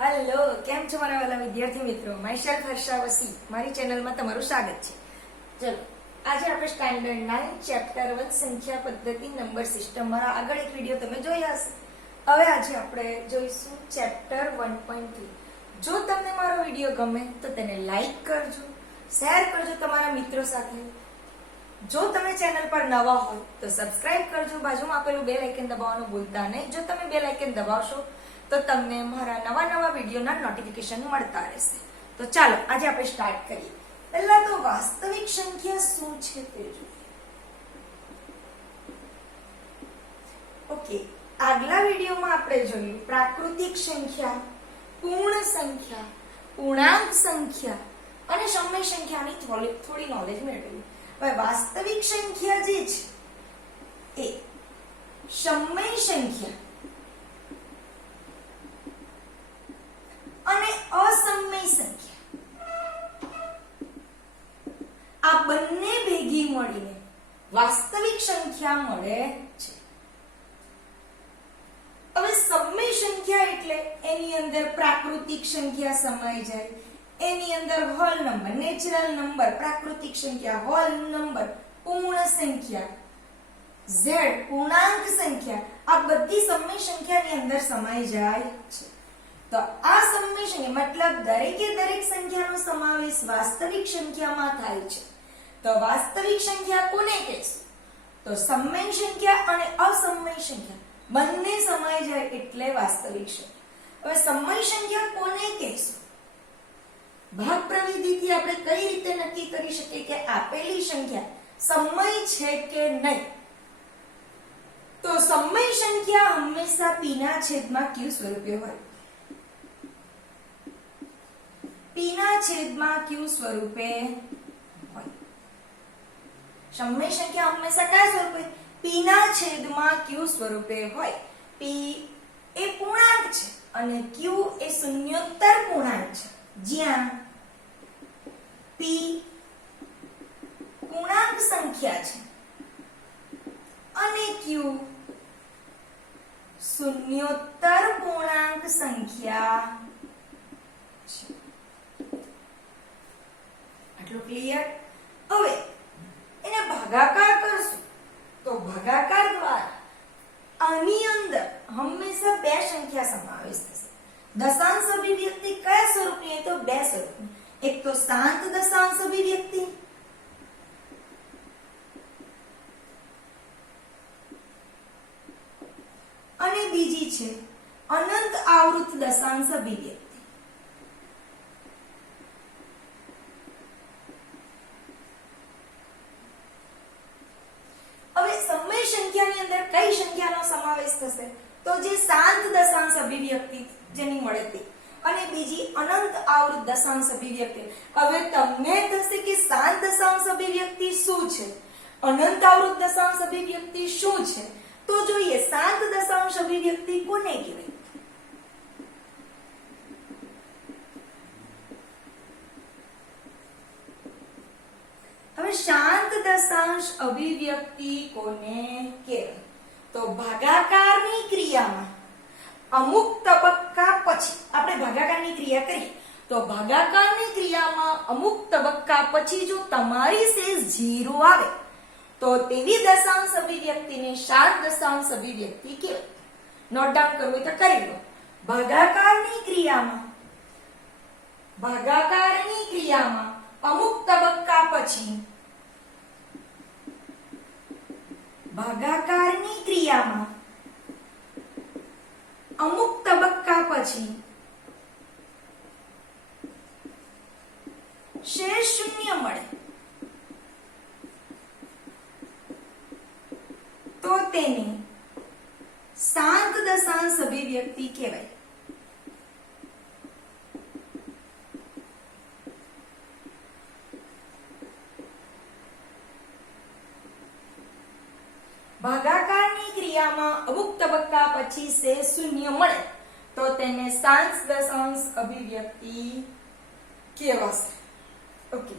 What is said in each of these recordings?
Hello, કેમ છો મારા વાલા વિદ્યાર્થી મિત્રો? માયસેલ્ફ હર્ષા વસી, મારી ચેનલમાં તમારું સ્વાગત છે. ચલો, આજે આપણે સ્ટાન્ડર્ડ 9 ચેપ્ટર 1 સંખ્યા પદ્ધતિ નંબર સિસ્ટમ મારા આગળ એક વિડિયો તમે જોયા હશે. હવે આજે આપણે જોઈશું ચેપ્ટર 1.3. જો તમને મારો વિડિયો ગમે તો તેને લાઈક કરજો, શેર કરજો તમારા મિત્રો સાથે. જો તમે ચેનલ પર નવા હોય તો સબસ્ક્રાઇબ કરજો, બાજુમાં આપેલું બેલ આઇકન દબાવવાનું ભૂલતા નહીં. જો તમે બેલ આઇકન દબાવશો તો તમને મારા નવા વિડિયોના નોટિફિકેશન મળતા રહેશે. તો ચાલો આજે આપણે સ્ટાર્ટ કરીએ. પહેલા તો વાસ્તવિક સંખ્યા શું છે તે જોઈએ. ઓકે, આગલા વિડિયોમાં આપણે જોયું પ્રાકૃતિક સંખ્યા, પૂર્ણ સંખ્યા, પૂર્ણાંક સંખ્યા અને સમય સંખ્યાની થોડી નોલેજ મેળવી. હવે વાસ્તવિક સંખ્યા જે છે એ સમય સંખ્યા અને અસમય સંખ્યા આ બંને ભેગી મળીને વાસ્તવિક સંખ્યા મળે છે. હવે સમય સંખ્યા એટલે એની અંદર પ્રાકૃતિક સંખ્યા સમાઈ જાય, એની અંદર હોલ નંબર, નેચરલ નંબર, પ્રાકૃતિક સંખ્યા, હોલ નંબર, પૂર્ણ સંખ્યા, z પૂર્ણાંક સંખ્યા, આ બધી સમય સંખ્યાની અંદર સમાઈ જાય છે. તો આ સમય સંખ્યા મતલબ દરેકે દરેક સંખ્યાનો સમાવેશ વાસ્તવિક સંખ્યામાં થાય છે. તો વાસ્તવિક સંખ્યા કોને કહેશું? તો સમય સંખ્યા અને અસમય સંખ્યા બંને સમાઈ જાય એટલે વાસ્તવિક સંખ્યા. હવે સમય સંખ્યા કોને કહેશું? ભાગ પ્રવિધિથી આપણે કઈ રીતે નક્કી કરી શકીએ કે આપેલી સંખ્યા સમય છે કે નહીં? તો સમય સંખ્યા હંમેશા p ના છેદમાં q સ્વરૂપે હોય. p ના છેદમાં q સ્વરૂપે હોય. સમય સંખ્યા હંમેશા કયા સ્વરૂપે? p ના છેદમાં q સ્વરૂપે હોય. p એ પૂર્ણાંક છે અને q એ શૂન્યોત્તર પૂર્ણાંક છે. જ્યાં p પૂર્ણાંક સંખ્યા છે અને q શૂન્યોત્તર પૂર્ણાંક સંખ્યા છે. આટલું ક્લિયર? હવે એને ભાગાકાર કરશું તો ભાગાકાર દ્વારા આની અંદર હંમેશા બે સંખ્યા સમાવેશ થશે. દશાંશ અભિવ્યક્તિ કયા સ્વરૂપની? તો બે સ્વરૂપની. એક તો શાંત દશાંશ અભિવ્યક્તિ અને બીજી છે અનંત આવૃત દશાંશ અભિવ્યક્તિ. હવે સમય સંખ્યાની અંદર કઈ સંખ્યાનો સમાવેશ થશે? તો જે શાંત દશાંશ અભિવ્યક્તિ જેની મળે તે, અને બીજી અનંત આવૃત દશાંશ અભિવ્યક્તિ. હવે તમને થશે કે શાંત દશાંશ અભિવ્યક્તિ શું છે, અનંત આવૃત દશાંશ અભિવ્યક્તિ શું છે? તો જોઈએ શાંત દશાંશ અભિવ્યક્તિ કોને કહેવાય? હવે શાંત દશાંશ અભિવ્યક્તિ કોને કહેવાય? તો ભાગાકારની ક્રિયામાં અમુક તબક્કા પછી આપણે ભાગાકારની ક્રિયા કરીએ તો ભાગાકારની ક્રિયામાં અમુક તબક્કા પછી જો તમારી શેષ 0 આવે તો તેવી દશાંશ અભિવ્યક્તિને શાંત દશાંશ અભિવ્યક્તિ કહેવાય. નોટ ડાઉન કરવું હોય તો કરી લો. ભાગાકારની ક્રિયામાં અમુક તબક્કા પછી શેષ શૂન્ય મળે તો તેને શાંત દશાંશ અભિવ્યક્તિ કહેવાય. ભાગાકારની ક્રિયામાં અમુક તબક્કા પછી શેષ શૂન્ય મળે તો તેને શાંત દશાંશ અભિવ્યક્તિ કહેવાશે. ઓકે,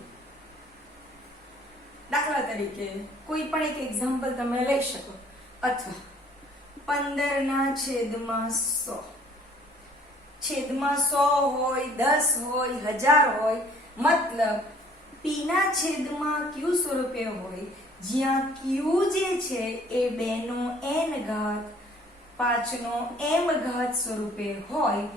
દાખલા તરીકે કોઈ પણ એક એક્ઝામ્પલ તમે લઈ શકો, અથવા 15/100 છેદમાં 100 હોય, 10 હોય, 1000 હોય, મતલબ p ના છેદમાં q સ્વરૂપે હોય, જ્યાં q જે છે એ 2 નો n ઘાત 5 નો m ઘાત સ્વરૂપે હોય,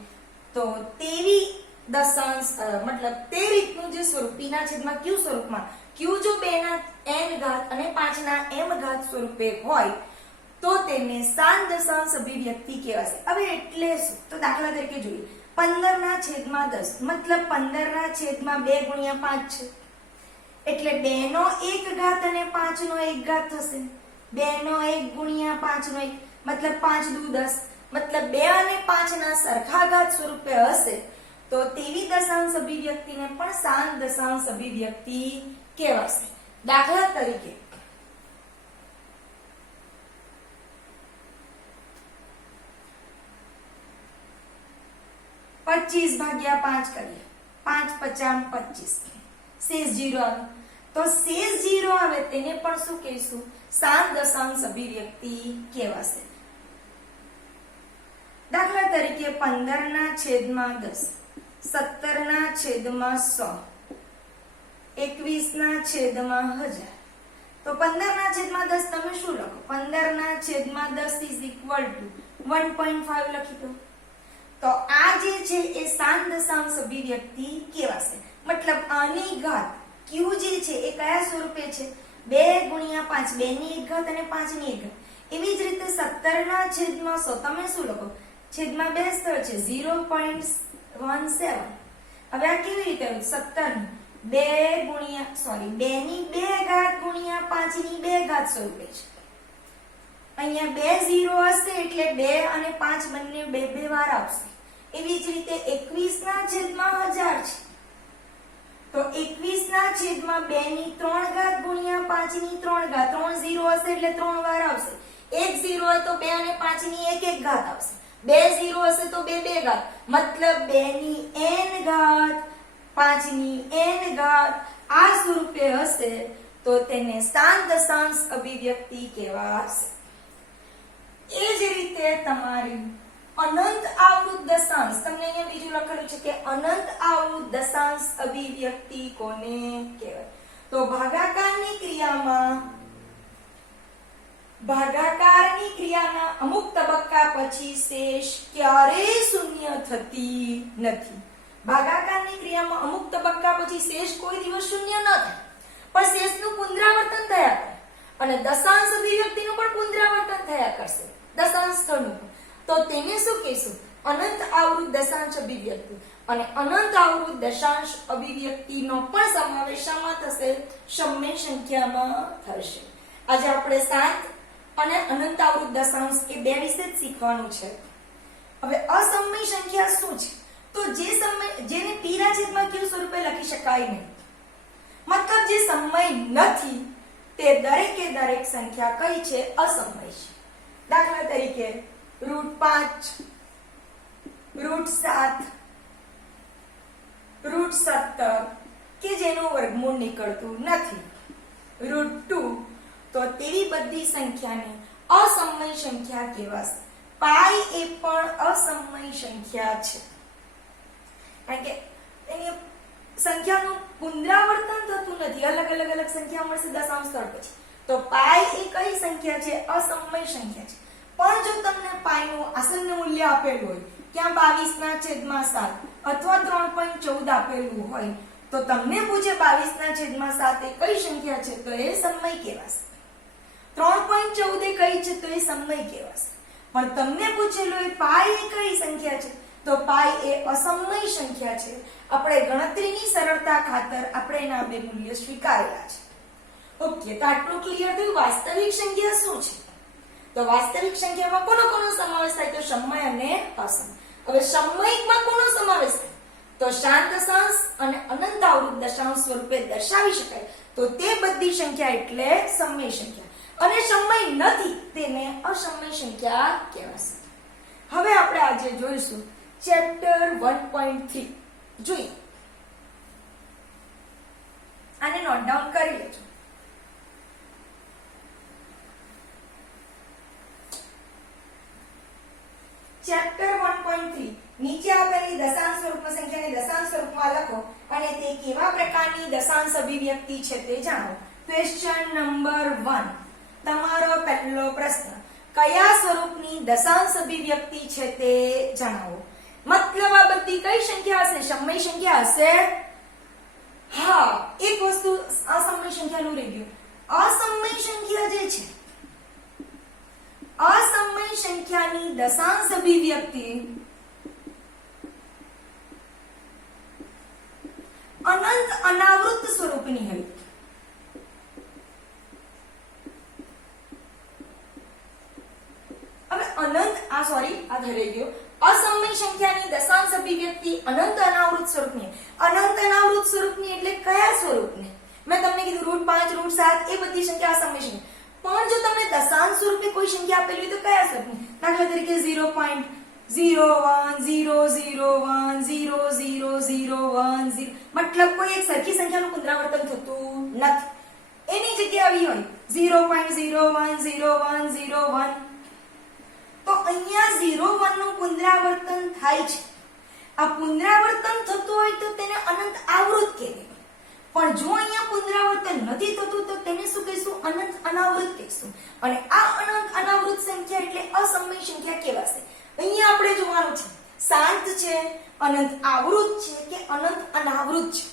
તો તેવી દશાંશ મતલબ તે રીતનું જે સ્વરૂપ p ના છેદમાં q સ્વરૂપમાં q જો 2 ના n ઘાત અને 5 ના m ઘાત સ્વરૂપે હોય, તો તેને શાંત દશાંશ અભિવ્યક્તિ કહેવાશે. હવે એટલે શું? તો દાખલા તરીકે જોઈએ 15 ના છેદમાં 10 મતલબ 15 ના છેદમાં 2 ગુણ્યા 5 છે, એટલે 2 નો 1 ઘાત અને 5 નો 1 ઘાત થશે. 2 નો 1 ગુણ્યા 5 નો 1 મતલબ 5 દુ 10, મતલબ 2 અને 5 ના સરખા ઘાત સ્વરૂપે હશે, તો તેવી દશાંશ અભિવ્યક્તિને પણ શાંત દશાંશ અભિવ્યક્તિ કહેવાશે. દાખલા તરીકે 25 ભાગ્યા 5 કરીએ, 5 પચાસ 25, શેષ 0 આવે, તો શેષ 0 આવે તેને પણ શું કહીશું? શાંત દશાંશ અભિવ્યક્તિ કહેવાશે. દાખલા તરીકે 15 ના છેદમાં 10, 17 ના છેદમાં 100, 21 ના છેદમાં 1000, તો 15 ના છેદમાં 10 તમે શું લખો? 15 ના છેદમાં 10 ઇઝ ઇક્વલ ટુ 1.5 લખી દો. તો આ જે છે એ શાંત દશાંશ અભિવ્યક્તિ કહેવાશે. મતલબ આની ઘાત q જે છે એ કયા સ્વરૂપે છે? 2 ગુણ્યા 5, 2 ની 1 ઘાત અને 5 ની 1 ઘાત. એવી જ રીતે 17 ના છેદમાં 100 તમે શું લખો? છેદમાં 2 સ્થળ છે 0.17. હવે આ કેવી રીતે? 17 2 ગુણ્યા 2 ની 2 ઘાત ગુણ્યા 5 ની 2 ઘાત સ્વરૂપે છે. અહીંયા 2 0 હશે એટલે 2 અને 5 બંને 2 વાર આવશે. એવી જ રીતે 21 ના છેદમાં 1000 છે, તો 21 ના છેદમાં 2 ની 3 ઘાત ગુણ્યા 5 ની 3 ઘાત. 3 0 હશે એટલે 3 વાર આવશે. 1 0 હોય તો 2 અને 5 ની 1 ઘાત આવશે. 2 0 હશે તો 2 ઘાત, મતલબ 2 ની n ઘાત 5 ની n ઘાત આ સ્વરૂપે હશે, તો તેને શાંત દશાંશ અભિવ્યક્તિ કહેવાશે. એ જ રીતે તમારી અનંત આવૃત દશાંશ, તમને અહીંયા બીજું લખેલું છે કે અનંત આવૃત દશાંશ અભિવ્યક્તિ કોને કહેવાય? તો ભાગાકારની ક્રિયાના અમુક તબક્કા પછી શેષ ક્યારેય શૂન્ય થતી નથી. ભાગાકારની ક્રિયામાં અમુક તબક્કા પછી શેષ કોઈ દિવસ શૂન્ય ન થાય, પણ શેષનું પુનરાવર્તન થયા કરે અને દશાંશ અભિવ્યક્તિનું પણ પુનરાવર્તન થયા કરશે દશાંશ સ્થળનું. તો તેને શું કહીશું? અનંત આવૃત દશાંશ અભિવ્યક્તિ. અને અનંત આવૃત દશાંશ અભિવ્યક્તિનો પણ સમાવેશ શામાં થશે? સમય સંખ્યામાં થશે. આજે આપણે શાંત અને અનંત આવૃત દશાંશ એ બે વિશે જ શીખવાનું છે. હવે અસમય સંખ્યા શું છે? તો જે સમય જેને p ના છેદમાં q સ્વરૂપે લખી શકાય નહીં, મતલબ જે સમય નથી, તે દરેકે દરેક સંખ્યા કઈ છે? અસમય છે. દાખલા તરીકે √5, √7, √17 કે જેનું વર્ગમૂળ નીકળતું નથી, √2, તો તેવી બધી સંખ્યાને અસમય સંખ્યા કહેવાશે. પાઈ એ પણ અસમય સંખ્યા છે, કારણ કે એની સંખ્યાનું પુનરાવર્તન થતું નથી. અલગ અલગ સંખ્યા મળશે દશાંશ સ્થળ પછી. તો પાઈ એ કઈ સંખ્યા છે? અસમય સંખ્યા છે. પણ જો તમને પાઈનું આસન્ન મૂલ્ય આપેલું હોય, ક્યાં 22 ના છેદમાં 7 અથવા 3.14 આપેલું હોય, તો તમને પૂછે 22 ના છેદમાં 7 એ કઈ સંખ્યા છે? તો એ સમય કહેવાશે. 3.14 એ કઈ છે? તો એ સમય કહેવાશે. પણ તમને પૂછેલું એ પાઈ એ કઈ સંખ્યા છે? તો પાઈ એ અસમય સંખ્યા છે. આપણે ગણતરીની સરળતા ખાતર આપણે એના બે મૂલ્ય સ્વીકારેલા છે. ઓકે, તો આટલું ક્લિયર થયું. વાસ્તવિક સંખ્યા શું છે? તો વાસ્તવિક સંખ્યામાં કોનો સમાવેશ થાય? તો સમય અને અસમય. હવે સમયમાં કોનો સમાવેશ થાય? તો શાંત દશાંશ અને અનંત આવૃત દશાંશ સ્વરૂપે દર્શાવી શકાય. તો તે બધી સંખ્યા એટલે સમય સંખ્યા, અને સમય નથી તેને અસમય સંખ્યા કહેવાશે. હવે આપણે આજે જોઈશું ચેપ્ટર 1.3. જોઈએ, આને નોટ ડાઉન કરી લેજો. ચેપ્ટર 1.3 નીચે આપેલી દશાંશ સ્વરૂપમાં સંખ્યાને દશાંશ સ્વરૂપમાં લખો અને તે કેવા પ્રકારની દશાંશ અભિવ્યક્તિ છે તે જાણો. ક્વેશ્ચન નંબર 1, તમારો પહેલો પ્રશ્ન, કયા સ્વરૂપની દશાંશ અભિવ્યક્તિ છે તે જણાવો. મતલબ આ બધી કઈ સંખ્યા હશે? સમય સંખ્યા હશે. હા, એક વસ્તુ અસમય સંખ્યાનું રહી ગયું. અસમય સંખ્યા જે છે, અસમય સંખ્યાની દશાંશ અભિવ્યક્તિ અનંત અનાવૃત સ્વરૂપની હોય. હવે અનંત આ ધરાઈ ગયો. અસમય સંખ્યાની દશાંશ અભિવ્યક્તિ અનંત અનાવૃત સ્વરૂપની. અનંત અનાવૃત સ્વરૂપની એટલે કયા સ્વરૂપની? મેં તમને કીધું √5 √7 એ બધી સંખ્યા અસમય સંખ્યા. પણ જો તમને દશાંશ સ્વરૂપે કોઈ સંખ્યા આપેલી હોય તો કયા સ્વરૂપની? દાખલા તરીકે 0.0101000010 મતલબ કોઈ એક સરખી સંખ્યાનું પુનરાવર્તન થતું નથી. એની જગ્યાએ આવી હોય 0.010101 તો અહીંયા 01 નું પુનરાવર્તન થાય છે. આ પુનરાવર્તન થતું હોય તો તેને અનંત આવૃત કહેવાય. પણ જો અહીંયા પુનરાવર્તન નથી થતું તો તેને શું કહીશું? અનંત અનાવૃત કહીશું. અને આ અનંત અનાવૃત સંખ્યા એટલે અસમય સંખ્યા કહેવાશે. અહીંયા આપણે જોવાનું છે શાંત છે, અનંત આવૃત છે કે અનંત અનાવૃત છે.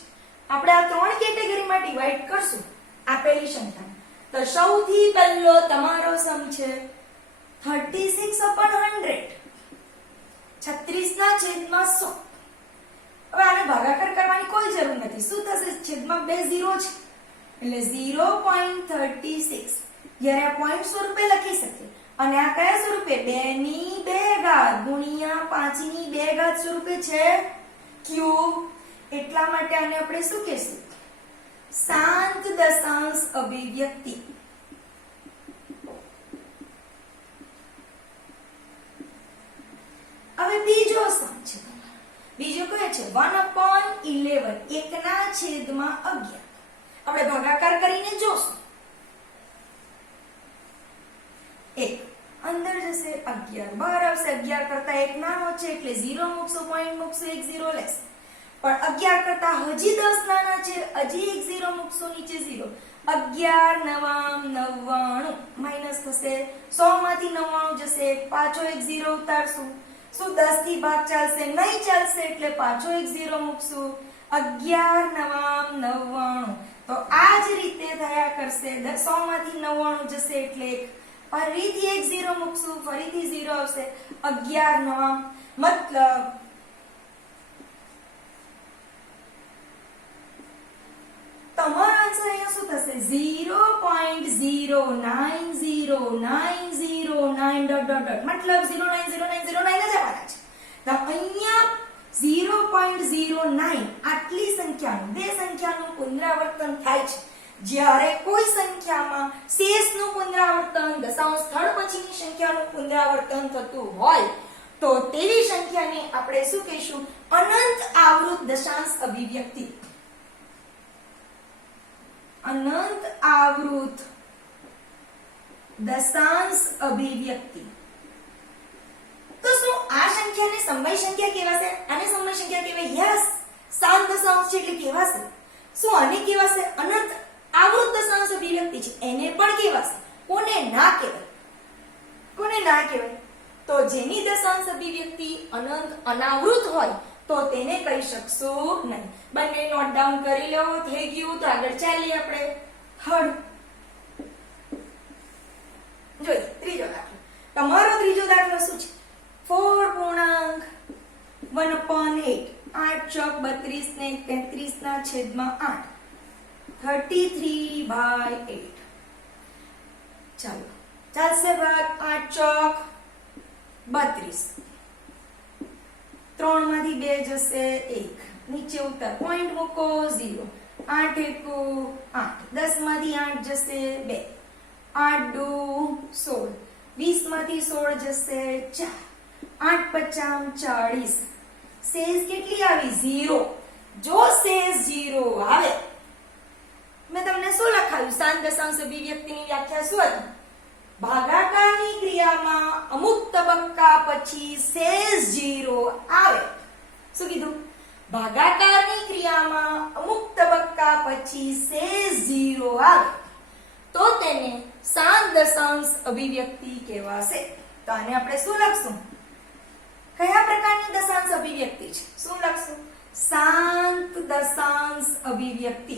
આપણે આ ત્રણ કેટેગરીમાં ડિવાઈડ કરશું આપેલી સંખ્યા. તો સૌથી પહેલો તમારો સમ છે 36/100, 36 ના છેદમાં 100. હવે આને ભાગાકાર કરવાની કોઈ જરૂર નથી. શું થશે? છેદમાં 2 0 છે એટલે 0.36. જ્યારે આ પોઈન્ટ સ્વરૂપે લખી શકીએ અને આ કયા સ્વરૂપે? 2 ની 2 ઘાત ગુણ્યા 5 ની 2 ઘાત સ્વરૂપે છે ક્યુબ. એટલા માટે આને આપણે શું કહેશું? શાંત દશાંશ અભિવ્યક્તિ. હવે બીજો સમ છે. બીજો કયો છે? 1/11 એકના છેદમાં 11. આપણે ભાગાકાર કરીને જોશું. 1 અંદર જશે 11, બહાર આવશે 11 કરતા 1 નાનો છે એટલે 0 મૂકશો, પોઈન્ટ મૂકશો, 1 0 લેશે. પણ 11 કરતા હજી 10 નાના છે, હજી 1 0 મૂકશો, નીચે 0. 11 9 99 માઈનસ થશે, 100 માંથી 99 જશે, પાછો 1 0 ઉતારશું. શું 10 થી ભાગ ચાલશે? નહીં ચાલશે એટલે પાછો 1 0 મૂકશું. 11 9 99. તો આ જ રીતે થયા કરશે. 100 માંથી 99 જશે એટલે ફરીથી 1 0 મૂકશું, ફરીથી 0 આવશે. 11 9 મતલબ તમારો આન્સર અહીંયા શું થશે? 0.0909009 મતલબ 090909 જ આવવાના છે. તો અહીંયા 0.09 આટલી સંખ્યાનું, બે સંખ્યાનું પુનરાવર્તન થાય છે. જ્યારે કોઈ સંખ્યામાં શેષનું પુનરાવર્તન, દશાંશ સ્થળ પછીની સંખ્યાનું પુનરાવર્તન થતું હોય તો તેવી સંખ્યાને આપણે શું કહીશું? અનંત આવૃત દશાંશ અભિવ્યક્તિ. અનંત આવૃત દશાંશ અભિવ્યક્તિ. તો શું આ સંખ્યાને સમય સંખ્યા કહેવાશે? આને સમય સંખ્યા કહેવાય? યસ, શાંત દશાંશ છે એટલે કહેવાશે. શું આને કહેવાશે? અનંત આવૃત દશાંશ અભિવ્યક્તિ છે, એને પણ કહેવાશે. કોને ના કહેવાય? કોને ના કહેવાય? તો જેની દશાંશ અભિવ્યક્તિ અનંત અનાવૃત હોય તો તેને કહી શકશો નહીં. બંને નોટ ડાઉન કરી લો. થઈ ગયું? તો આગળ ચાલીએ આપણે. હળ જોઈએ ત્રીજો દાખલો. તમારો ત્રીજો દાખલો શું છે? 4.1/8 8 ચોક 32 ને 33 ના છેદમાં 8 33/8. ચાલો ચાલશે ભાગ. 8 ચોક 32, 3 માંથી 2 જશે 1, નીચે ઉતાર, પોઈન્ટ મૂકો 0. 8 1 8, 10 માંથી 8 જશે 2, 8 2 16, 20 માંથી 16 જશે 4, 8 50 40. શેષ કેટલી આવી? 0. જો શેષ 0 આવે, મેં તમને શું લખાયું? શાંત દશાંશ અભિવ્યક્તિની વ્યાખ્યા શું હતી? ભાગાકારની ક્રિયામાં અમુક તબક્કા પછી શેષ 0 આવે. શું કીધું? ભાગાકારની ક્રિયામાં અમુક તબક્કા પછી શેષ 0 આવે તો તેને શાંત દશાંશ અભિવ્યક્તિ કહેવાશે. તો આને આપણે શું લખશું? કયા પ્રકારની દશાંશ અભિવ્યક્તિ છે? શું લખશું? શાંત દશાંશ અભિવ્યક્તિ.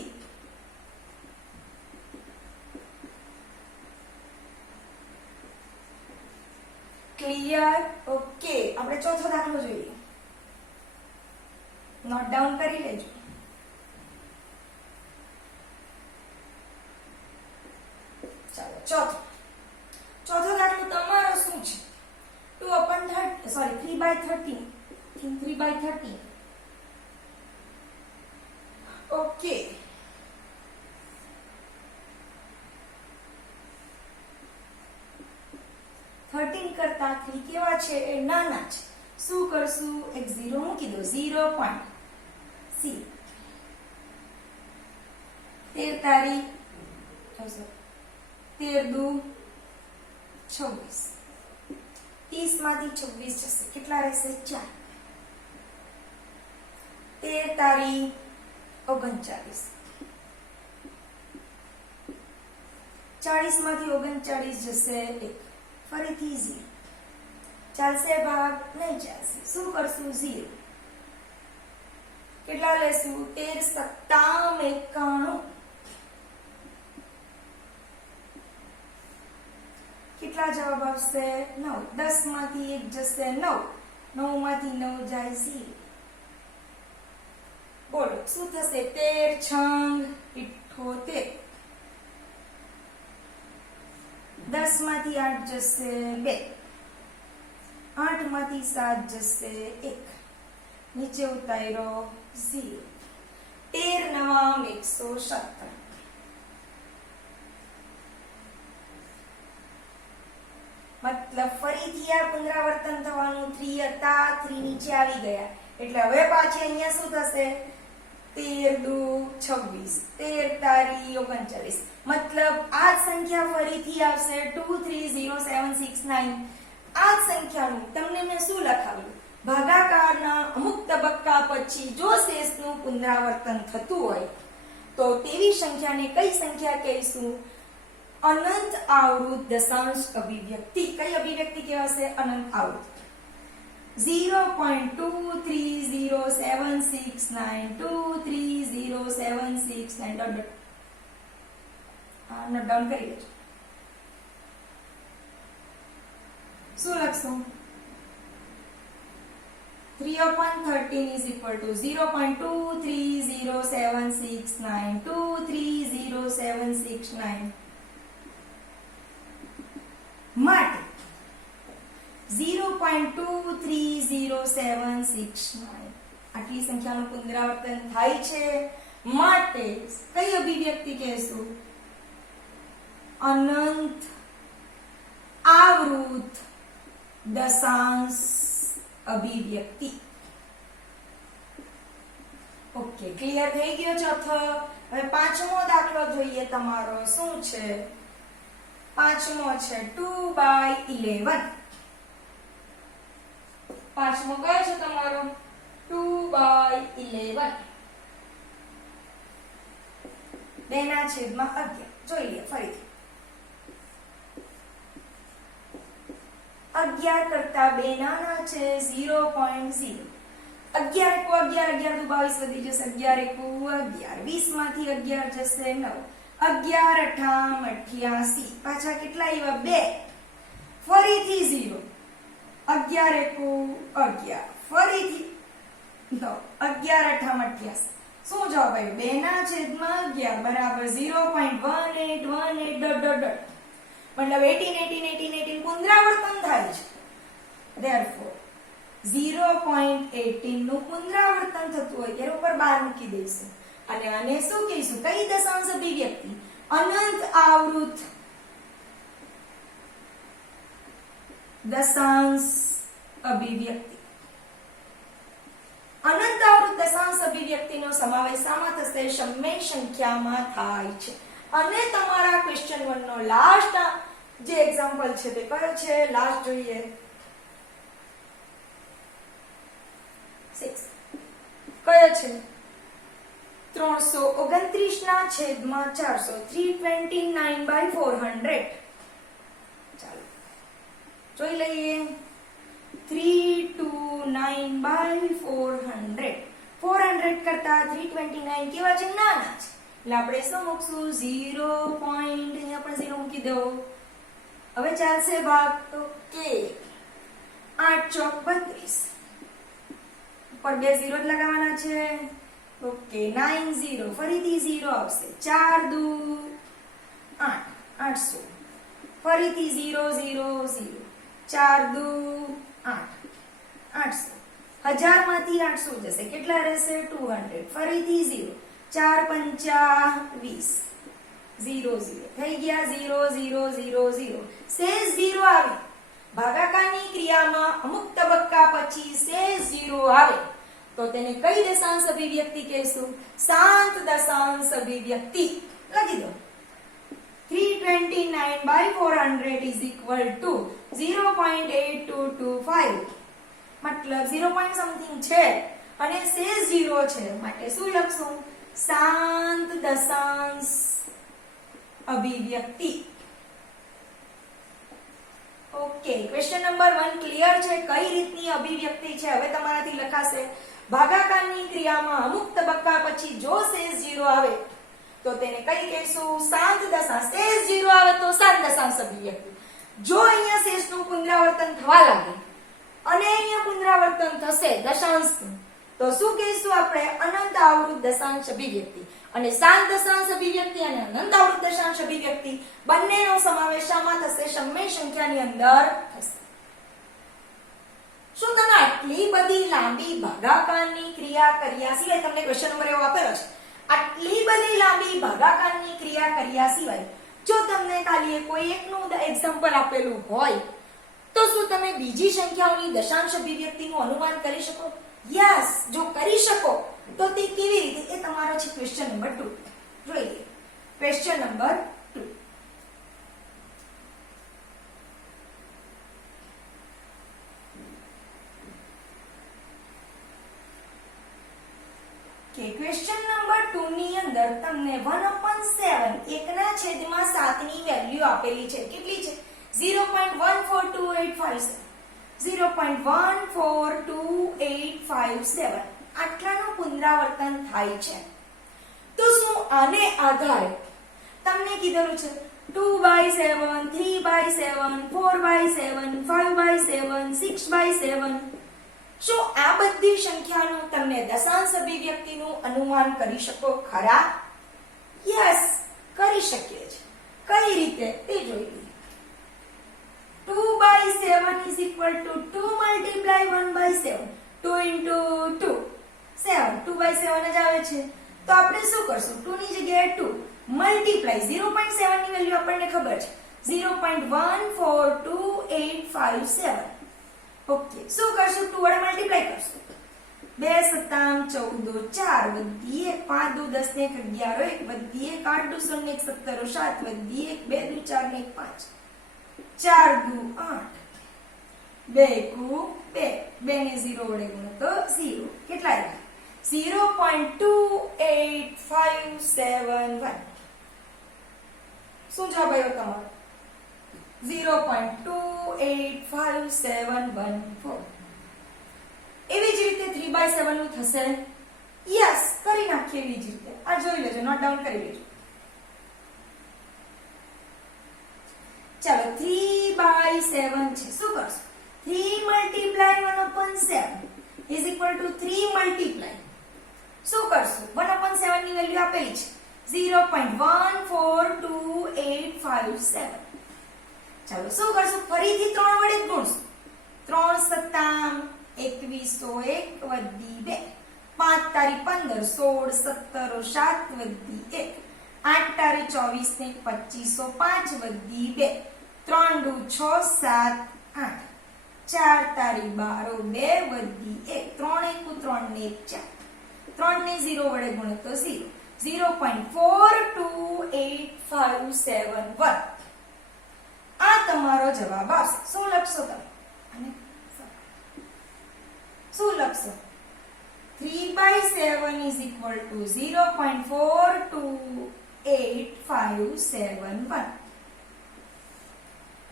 ક્લિયર? ઓકે, આપણે ચોથો દાખલો જોઈએ. નોટ ડાઉન કરી લેજો. ચાલો ચોથો દાખલો તમારો શું છે? 3/13. ઓકે, 13 કરતા 3 કેવા છે? એ નાના છે. શું કરશું? એક 0 મૂકી દો. 0.c 13 તારીખ 13 દુ 26. 30 માંથી 26 જશે. કેટલા રહેશે? 4. 13 તારીખ 39. 40 માંથી 39 જશે 1. ફરીથી 0. ચાલશે ભાગ? નહીં ચાલશે. શું કરશું? 0. કેટલા લેશું? 13 17 91. કેટલા જવાબ આવશે? 9. 10 માંથી 1 જશે 9. 9 માંથી 9 જાય 0. બોલો શું થશે? 13 છંગ 78. 10 માંથી 8 જશે 2. 8 માંથી 7 જશે 1. નીચે ઉતાર્યો 0. 13 નવા 117. મતલબ ફરીથી આ પુનરાવર્તન થવાનું. 3 હતા, 3 નીચે આવી ગયા એટલે હવે પાછી અહીંયા શું થશે? 13 દુ 26. 13 તારી 39. મતલબ આ જ સંખ્યા ફરીથી આવશે. 230769. આ જ સંખ્યાનું તમને મેં શું લખાવ્યું? ભાગાકારના અમુક તબક્કા પછી જો શેષનું પુનરાવર્તન થતું હોય તો તેવી સંખ્યાને કઈ સંખ્યા કહીશું? અનંત આવૃત દશાંશ અભિવ્યક્તિ. કઈ અભિવ્યક્તિ કહેવાશે? અનંત આવૃત. 0.230769230769 નોટ ડાઉન કરી લેજો. શું લખશું? 3/13 is equal to 0.230769230769 માટે 0.23069 આટલી સંખ્યાનું પુનરાવર્તન થાય છે માટે કઈ અભિવ્યક્તિ કહેશું? અનંત આવૃત દશાંશ અભિવ્યક્તિ. ઓકે, ક્લિયર થઈ ગયો ચોથો? હવે પાંચમો દાખલો જોઈએ તમારો. શું છે? પાંચમો છે 2/11. પાંચમો કયો છે તમારો? 2/11. 2/11. જોઈ લે ફરીથી. 11 કરતા 2 નાના છે. 0.0. 11 × 11 11 × 22 વધી જશે. 11 × 11. 20 માંથી 11 જશે 9. 11 × 8 88. પાછા કેટલા આવ્યા? 2. ફરીથી 0. 11 × 11. ફરીથી 9. 11 × 8 88. શું જવાબ આવ્યો? 2/11 બરાબર 0.1818 મતલબ 18 પુનરાવર્તન થાય છે. Therefore 0.18 નું પુનરાવર્તન થતું હોય ત્યારે ઉપર 12 મૂકી દઈશું અને આને શું કહીશું? કઈ દશાંશ અભિવ્યક્તિ? અનંત આવૃત દશાંશ અભિવ્યક્તિ. અનંત આવૃત દશાંશ અભિવ્યક્તિનો સમાવેશ આમાં થશે? સમય સંખ્યામાં થાય છે. અને તમારા ક્વેશ્ચન 1 નો લાસ્ટ જે એક્ઝામ્પલ છે તે કયો છે લાસ્ટ જોઈએ 6 કયો છે 329 ના છેદમાં 400 329/400 ચાલો જોઈ લઈએ 329/400 400 કરતા 329 કેવા છે નાના છે એટલે આપણે શું મૂકશું 0 પોઈન્ટ અહીંયા પણ 0 મૂકી દો હવે ચાલશે ભાગ તો કે 8 ચોક 32 ઉપર બે 0 જ લગાવવાના છે ઓકે 90 ફરીથી 0 આવશે 4 દુ 8 800 ફરીથી 0 0 0 4 દુ 8 800 1000 માંથી 800 જશે કેટલા રહેશે 200 ફરીથી 0 4 પંચા 20 0 0 થઈ ગયા 0 0 0 0 શેષ 0 આવે ભાગાકારની ક્રિયામાં અમુક તબક્કા પછી શેષ 0 આવે તો તેને કઈ દશાંશ અભિવ્યક્તિ કહેશું શાંત દશાંશ અભિવ્યક્તિ લખી દો 329/400 is equal to 0.8225 મતલબ 0 point something છે અને શેષ 0 છે માટે શું લખશું શાંત દશાંશ અભિવ્યક્તિ ઓકે ક્વેશ્ચન નંબર 1 ક્લિયર છે કઈ રીતની અભિવ્યક્તિ છે હવે તમારાથી લખાશે ભાગાકારની ક્રિયામાં અમુક તબક્કા પછી જો શેષ 0 આવે તો તેને કઈ કહેશું શાંત દશાંશ શેષ 0 આવે તો શાંત દશાંશ અભિવ્યક્તિ જો અહીંયા શેષનું પુનરાવર્તન થવા લાગે અને અહીંયા પુનરાવર્તન થશે દશાંશનું તો શું કહીશું આપણે અનંત આવૃત દશાંશ અભિવ્યક્તિ અને શાંત દશાંશ અભિવ્યક્તિ અને અનંત આવૃત દશાંશ અભિવ્યક્તિ બંનેનો સમાવેશ શામાં થશે સમય સંખ્યાની અંદર થશે શું તમે આટલી બધી લાંબી ભાગાકારની ક્રિયા કર્યા સિવાય તમને ક્વેશ્ચન નંબર એવો આપેલો છે આટલી બધી લાંબી ભાગાકારની ક્રિયા કર્યા સિવાય જો તમને ખાલી કોઈ એકનું એક્ઝામ્પલ આપેલું હોય તો શું તમે બીજી સંખ્યાઓની દશાંશ અભિવ્યક્તિનું અનુમાન કરી શકો યસ જો કરી શકો તો તે કેવી રીતે એ તમારો છે ક્વેશ્ચન નંબર 2 જોઈએ ક્વેશ્ચન નંબર 2 કે ક્વેશ્ચન નંબર 2 ની અંદર તમને 1/7 એકના છેદમાં 7 ની વેલ્યુ આપેલી છે કેટલી છે 0.142857 0.142857 આટલાનું પુનરાવર્તન થાય છે તો શું આને આધારે તમને કીધેલું છે 2/7 3/7 4/7 5/7 6/7 શું આ બધી સંખ્યાનું તમને દશાંશ અભિવ્યક્તિનું અનુમાન કરી શકો ખરા યસ કરી શકીએ છીએ કઈ રીતે તે જોઈ લઈએ 2/7 is equal to 2 multiply 1/7 2 into 2 7 2/7 જ આવે છે તો આપણે શું કરશું 2 ની જગ્યાએ 2 મલ્ટીપ્લાય 0.7 ની વેલ્યુ આપણને ખબર છે 0.142857 ઓકે શું કરશું 2 વડે મલ્ટીપ્લાય કરશું 2 સત્તામ 14 4 વધી 1 5 દુ 10 ને 11 1 વધી 1 8 દુ 16 ને 17 7 વધી 1 2 દુ 4 ને 5 4 દુ 8 2 કુ 2 2 ને 0 વડે ગુણો તો 0 કેટલા આવ્યા 0.28571 શું જવાબ આવ્યો તમારો 0.28571 એવી જ રીતે 3/7 નું થશે યસ કરી નાખીએ એવી જ રીતે આ જોઈ લેજો નોટ ડાઉન કરી લેજો ચાલો 3/7 છે શું કરશો 3 multiply 1/7 is equal to 3 multiply શું કરશું 1/7 ની વેલ્યુ આપેલી છે 0.142857 ચાલો શું કરશું ફરીથી 3 વડે ગુણશું 3 સત્તામ 2101 વધી 2 5 તારી 15 16 17 7 વધી 1 8 તારી 24 ને 2505 વધી 2 3 દુ 6 7 8 4 તારી 12 2 વધી 1 3 1 3 ને 4 3 ને 0 વડે ગુણો તો 0 0.428571 આ તમારો જવાબ આવશે. શું લખશો તમે? અને શું લખશો? 3/7 is equal to 0.428571.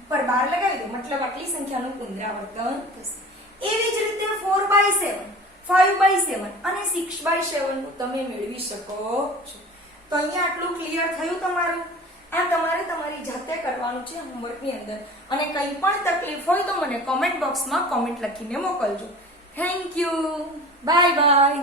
ઉપર 12 લગાવી દો, મતલબ આટલી સંખ્યાનું પુનરાવર્તન થશે. એવી જ રીતે 4/7, 5/7 અને 6/7 નું તમે મેળવી શકો છો. તો અહીંયા આટલું ક્લિયર થયું તમારું. આ તમારે તમારી જાતે કરવાનું છે હોમવર્કની અંદર. અને કંઈ પણ તકલીફ હોય તો મને કોમેન્ટ બોક્સમાં કોમેન્ટ લખીને મોકલજો. Thank you. Bye bye.